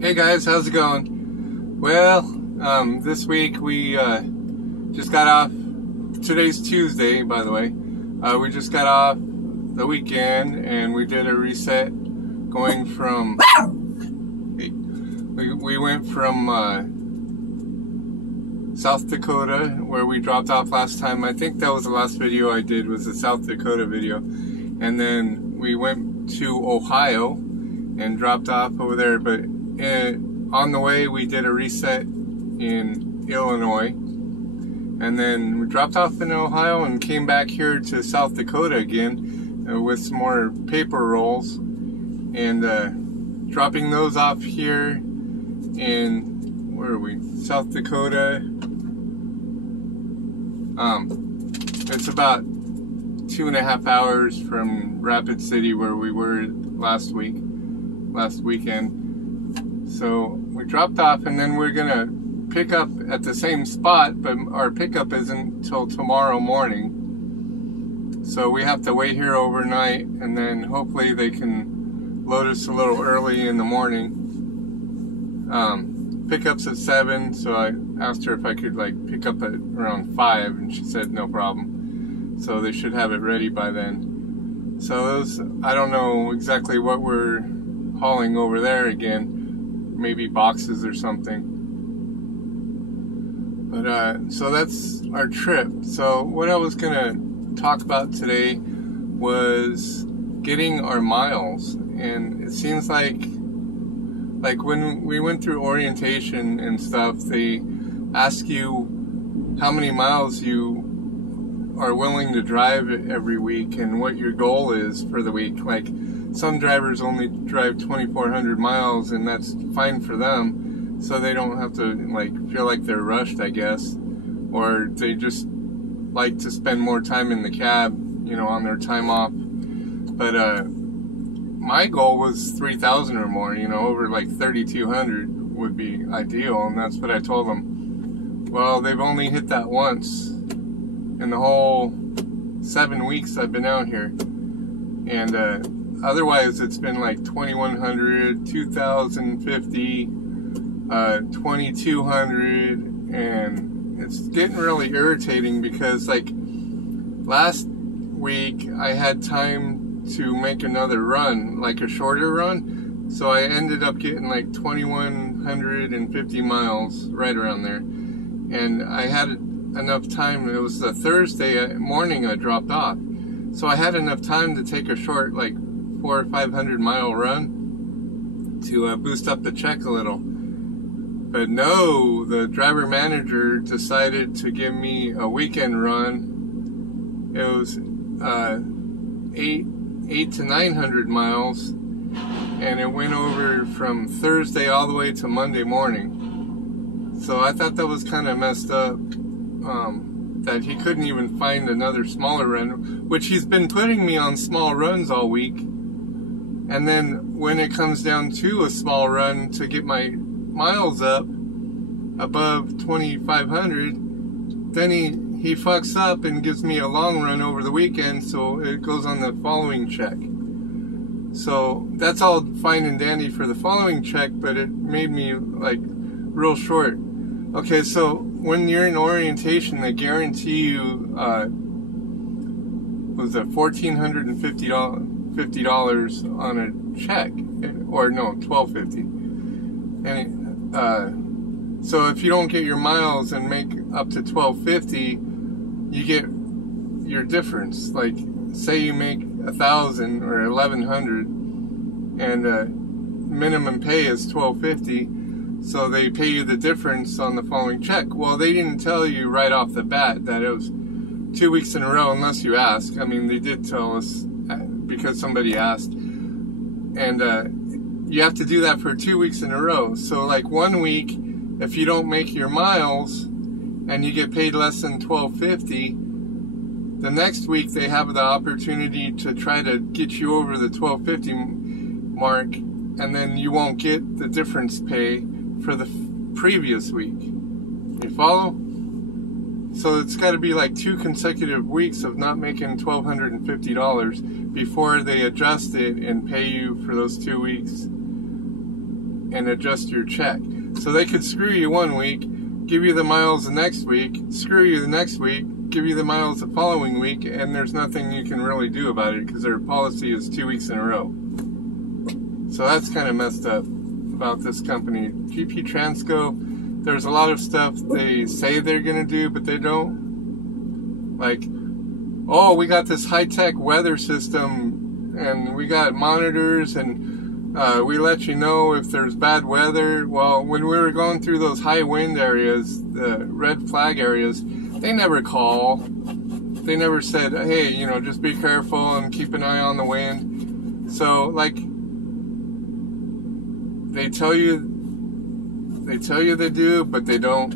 Hey guys, how's it going? Well, this week we just got off. Today's Tuesday, by the way. We just got off the weekend and we did a reset going from. We went from South Dakota, where we dropped off last time. I think that was the last video I did, was the South Dakota video. And then we went to Ohio and dropped off over there, but on the way we did a reset in Illinois, and then we dropped off in Ohio and came back here to South Dakota again with some more paper rolls, and dropping those off here in, where are we, South Dakota. It's about 2.5 hours from Rapid City, where we were last weekend. So we dropped off, and then we're gonna pick up at the same spot, but our pickup isn't till tomorrow morning. So we have to wait here overnight, and then hopefully they can load us a little early in the morning. Pickup's at 7, so I asked her if I could pick up at around 5, and she said no problem. So they should have it ready by then. So those, I don't know exactly what we're hauling over there again. Maybe boxes or something. But so that's our trip. So what I was gonna talk about today was getting our miles, and it seems like when we went through orientation and stuff, they ask you how many miles you are willing to drive every week and what your goal is for the week. Like, some drivers only drive 2,400 miles, and that's fine for them, so they don't have to feel like they're rushed, I guess, or they just like to spend more time in the cab, on their time off. But my goal was 3,000 or more, over 3,200 would be ideal, and that's what I told them. Well, they've only hit that once in the whole 7 weeks I've been out here, and otherwise it's been 2,100, 2,050, 2,200, and it's getting really irritating because last week I had time to make another run, a shorter run, so I ended up getting 2,150 miles, right around there, and I had enough time. It was a Thursday morning I dropped off, so I had enough time to take a short 400 or 500 mile run to boost up the check a little. But no, the driver manager decided to give me a weekend run. It was 800 to 900 miles, and it went over from Thursday all the way to Monday morning. So I thought that was kind of messed up, that he couldn't even find another smaller run, which he's been putting me on small runs all week. And then when it comes down to a small run to get my miles up above 2,500, then he fucks up and gives me a long run over the weekend, so it goes on the following check. So that's all fine and dandy for the following check, but it made me real short. Okay, so when you're in orientation, they guarantee you was it $1,450 on a check, or no, $1,250. And so if you don't get your miles and make up to $1,250, you get your difference. Say you make 1,000 or 1,100, and minimum pay is $1,250, so they pay you the difference on the following check. Well, they didn't tell you right off the bat that it was 2 weeks in a row, unless you ask. I mean, they did tell us because somebody asked, and you have to do that for 2 weeks in a row. So 1 week, if you don't make your miles and you get paid less than $1,250, the next week they have the opportunity to try to get you over the $1,250 mark, and then you won't get the difference pay for the previous week. You follow? So it's got to be 2 consecutive weeks of not making $1,250 before they adjust it and pay you for those 2 weeks. and adjust your check. So they could screw you one week, give you the miles the next week, screw you the next week, give you the miles the following week, and there's nothing you can really do about it because their policy is 2 weeks in a row. So that's kind of messed up about this company. GP Transco, there's a lot of stuff they say they're going to do, but they don't. Like, oh, we got this high-tech weather system, and we got monitors, and we let you know if there's bad weather. Well, when we were going through those high wind areas, the red flag areas, they never call. They never said, hey, you know, just be careful and keep an eye on the wind. So, like, they tell you they do, but they don't.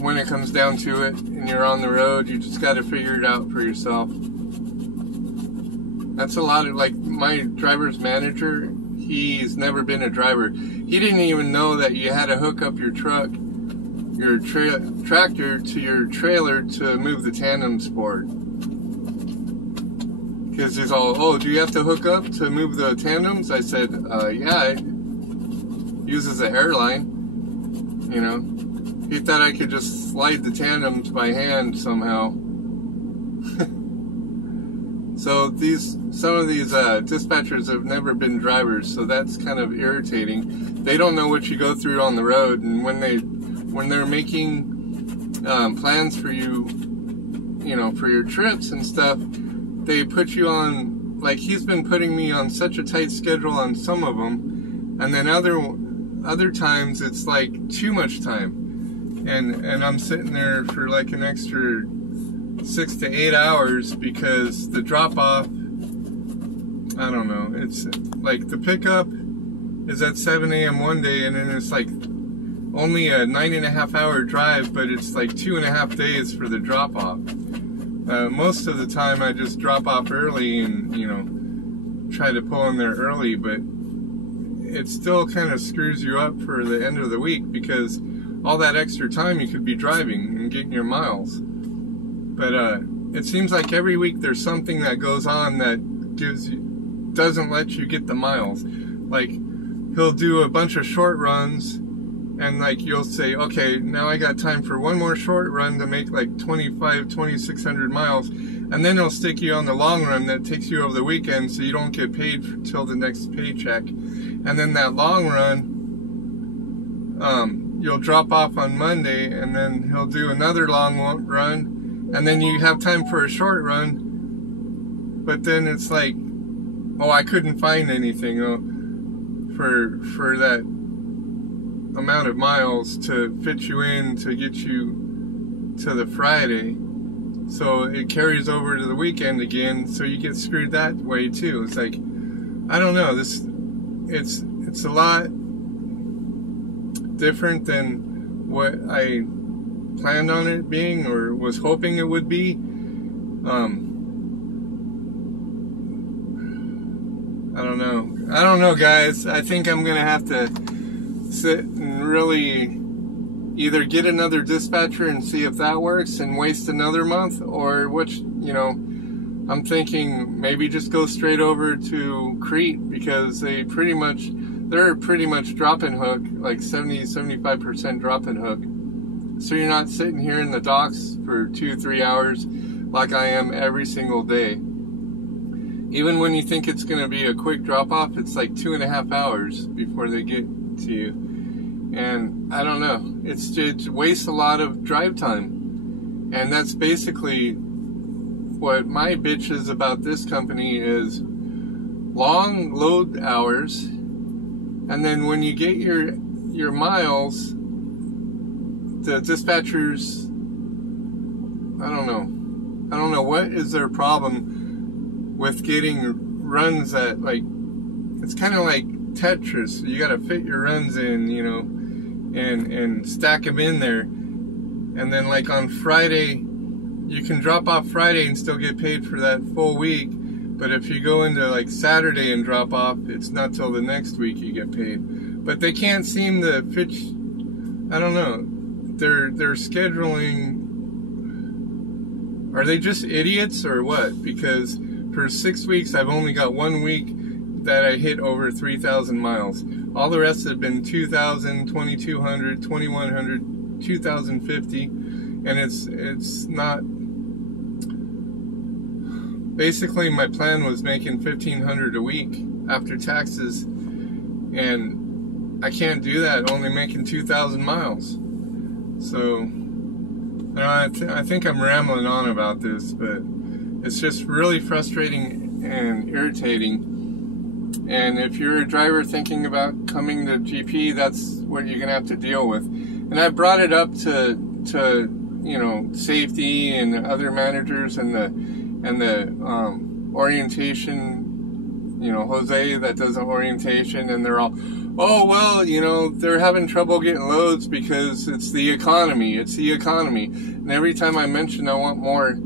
When it comes down to it and you're on the road, you just got to figure it out for yourself. That's a lot of, like, my driver's manager, he's never been a driver. He didn't even know that you had to hook up your truck, your tractor to your trailer to move the tandem sport. Because he's all, oh, do you have to hook up to move the tandems? I said, yeah, it uses an airline, you know. He thought I could just slide the tandems by hand somehow. So some of these dispatchers have never been drivers, so that's kind of irritating. They don't know what you go through on the road, and when they're making plans for you, you know, for your trips and stuff, they put you on, like, he's been putting me on such a tight schedule on some of them, and then other times it's like too much time. And I'm sitting there for like an extra 6 to 8 hours because the drop-off, I don't know, it's like the pickup is at 7 a.m. one day, and then it's like only a 9.5 hour drive, but it's like 2.5 days for the drop-off. Most of the time I just drop off early and, you know, try to pull in there early, but it still kind of screws you up for the end of the week because all that extra time you could be driving and getting your miles. But it seems like every week there's something that goes on that doesn't let you get the miles. Like, he'll do a bunch of short runs, and like you'll say, okay, now I got time for one more short run to make like 2,600 miles, and then he'll stick you on the long run that takes you over the weekend so you don't get paid until the next paycheck. And then that long run, you'll drop off on Monday, and then he'll do another long run, and then you have time for a short run, but then it's like, oh, I couldn't find anything for that amount of miles to fit you in to get you to the Friday, so it carries over to the weekend again, so you get screwed that way too. It's like, I don't know, it's a lot different than what I planned on it being or was hoping it would be. I don't know, guys. I think I'm gonna have to sit and really either get another dispatcher and see if that works and waste another month, or which, you know, I'm thinking maybe just go straight over to Crete, because they're pretty much drop and hook, like 70-75% drop and hook. So you're not sitting here in the docks for 2-3 hours like I am every single day. Even when you think it's going to be a quick drop off, it's like 2.5 hours before they get to you. And I don't know, it wastes a lot of drive time. And that's basically what my bitch is about this company, is long load hours. And then when you get your miles, the dispatchers, I don't know what is their problem with getting runs that, like, it's kind of like Tetris. You got to fit your runs in, you know, and stack them in there. And then, like, on Friday, you can drop off Friday and still get paid for that full week. But if you go into like Saturday and drop off, it's not till the next week you get paid. But they can't seem to fit. I don't know. They're scheduling. Are they just idiots or what? Because for 6 weeks I've only got 1 week that I hit over 3,000 miles. All the rest have been 2,000, 2,200, 2,100, 2,050, and it's not. Basically, my plan was making 1,500 a week after taxes, and I can't do that only making 2,000 miles. So I think I'm rambling on about this, but it's just really frustrating and irritating. And if you're a driver thinking about coming to GP, that's what you're gonna have to deal with. And I brought it up to you know, safety and other managers and the orientation, you know, Jose that does the orientation, and they're all, oh well, you know, they're having trouble getting loads because it's the economy. And every time I mention I want more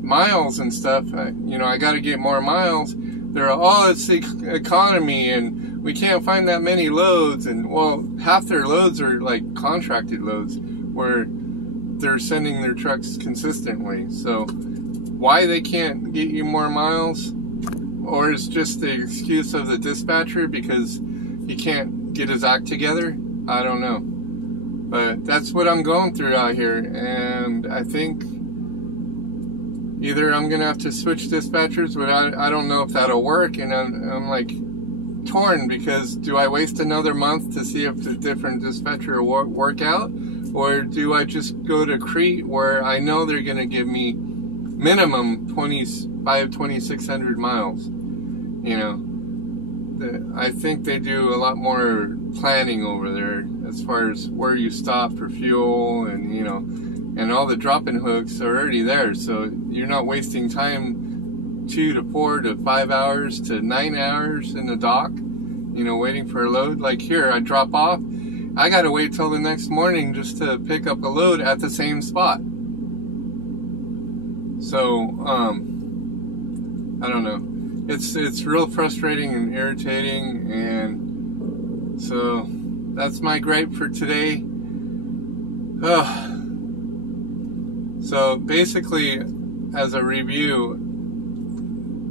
miles and stuff, you know, I got to get more miles. They're, oh, it's the economy and we can't find that many loads. And well, half their loads are like contracted loads where they're sending their trucks consistently. So why they can't get you more miles, or it's just the excuse of the dispatcher because he can't get his act together, I don't know. But that's what I'm going through out here, and I think either I'm gonna have to switch dispatchers, but I don't know if that'll work, and I'm like torn, because do I waste another month to see if the different dispatcher will work out, or do I just go to Crete where I know they're gonna give me minimum 2,600 miles? You know, I think they do a lot more planning over there as far as where you stop for fuel, and you know, and all the drop-in hooks are already there, so you're not wasting time 2 to 4 to 5 hours to 9 hours in the dock, you know, waiting for a load. Like here, I drop off, I gotta wait till the next morning just to pick up a load at the same spot. So, I don't know. It's real frustrating and irritating, and so that's my gripe for today. So basically, as a review,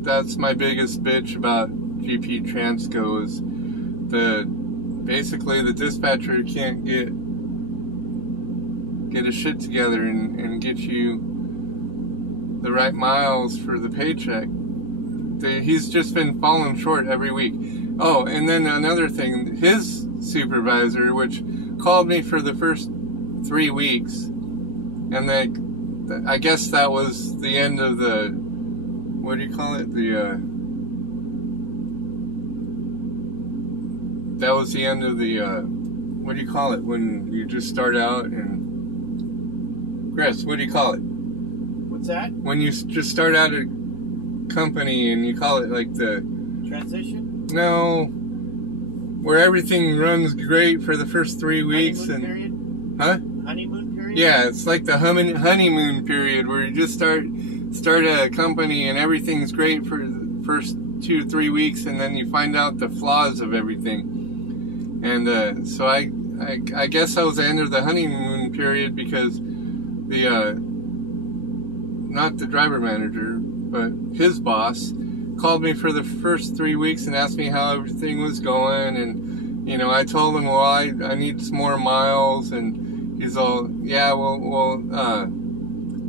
that's my biggest bitch about GP Transco is basically the dispatcher can't get his shit together and get you the right miles for the paycheck. He's just been falling short every week. Oh, and then another thing, his supervisor, which called me for the first 3 weeks, and then I guess that was the end of the, what do you call it? That was the end of the, what do you call it when you just start out and, Chris, what do you call it? What's that? When you just start out a company and you call it like the... Transition? No, where everything runs great for the first 3 weeks. Honeymoon and period? Huh? Honeymoon period? Yeah, it's like the honeymoon period where you just start a company and everything's great for the first 2 to 3 weeks, and then you find out the flaws of everything. And so I guess I was the end of the honeymoon period, because the not the driver manager, but his boss called me for the first 3 weeks and asked me how everything was going, and you know, I told him, well, I need some more miles, and he's all, yeah, well,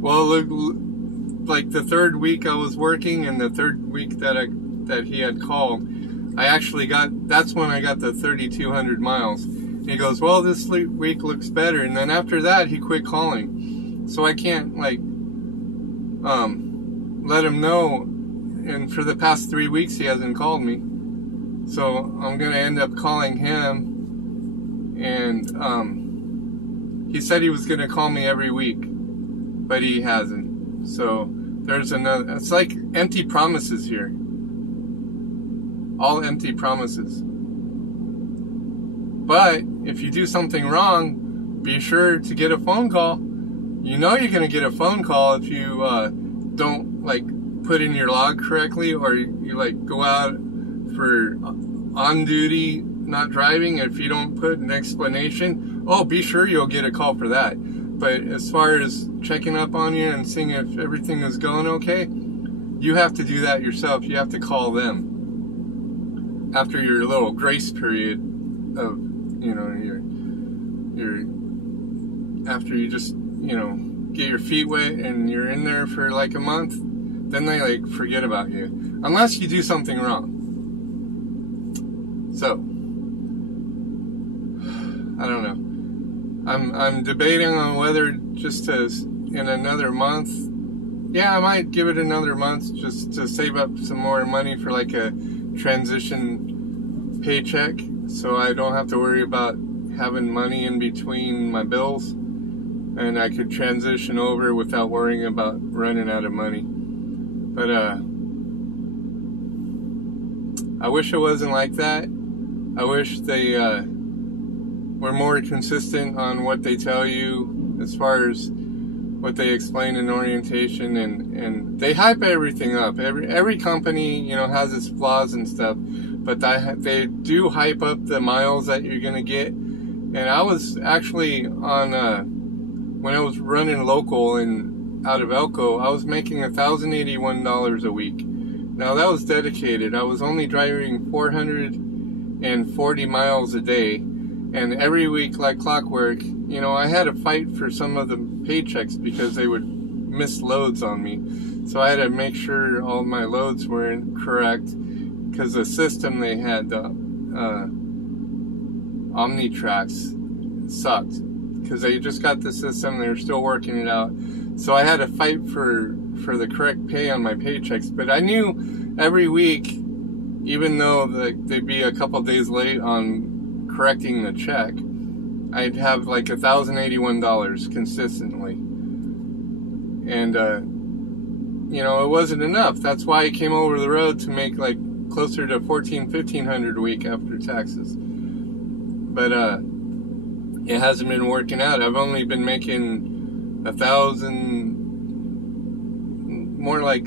look, like the third week I was working, and the third week that he had called, I actually that's when I got the 3,200 miles. And he goes, well, this week looks better, and then after that he quit calling, so I can't like let him know, and for the past 3 weeks he hasn't called me, so I'm gonna end up calling him. And he said he was gonna call me every week, but he hasn't. So there's another, it's like empty promises here, all empty promises. But if you do something wrong, be sure to get a phone call. You know you're gonna get a phone call if you don't like put in your log correctly, or you like go out for on duty not driving. If you don't put an explanation, oh, be sure you'll get a call for that. But as far as checking up on you and seeing if everything is going okay, you have to do that yourself. You have to call them. after your little grace period of, you know, your after you just, you know, get your feet wet and you're in there for like a month, then they like forget about you, unless you do something wrong. So I don't know. I'm debating on whether just to, in another month, yeah, I might give it another month just to save up some more money for like a transition paycheck, so I don't have to worry about having money in between my bills, and I could transition over without worrying about running out of money. But I wish it wasn't like that. I wish they were more consistent on what they tell you as far as what they explain in orientation, and they hype everything up. Every company, you know, has its flaws and stuff, but they do hype up the miles that you're gonna get. And I was actually on when I was running local and out of Elko, I was making $1,081 a week. Now that was dedicated. I was only driving 440 miles a day, and every week, like clockwork, you know, I had to fight for some of the paychecks because they would miss loads on me. So I had to make sure all my loads were correct, because the system they had, the OmniTrax, sucked, because they just got the system, they were still working it out. So I had to fight for the correct pay on my paychecks. But I knew every week, even though they'd be a couple days late on correcting the check, I'd have like $1,081 consistently. And you know, it wasn't enough. That's why I came over the road to make like closer to $1,400-1,500 a week after taxes. But it hasn't been working out. I've only been making 1,000, more like,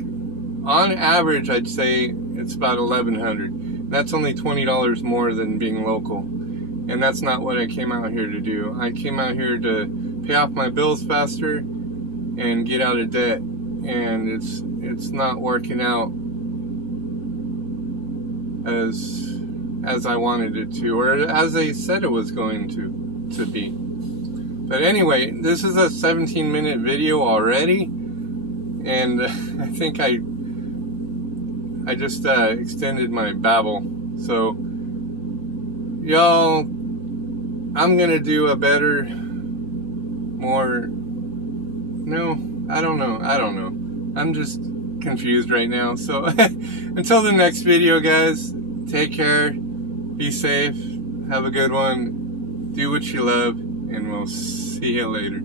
on average, I'd say it's about 1,100. That's only $20 more than being local. And that's not what I came out here to do. I came out here to pay off my bills faster and get out of debt. And it's not working out as I wanted it to, or as they said it was going to be. But anyway, this is a 17-minute video already, and I think I just extended my babble. So y'all, I'm gonna do a better, more, no, I don't know. I'm just confused right now. So until the next video, guys, take care, be safe, have a good one, do what you love, and we'll see you later.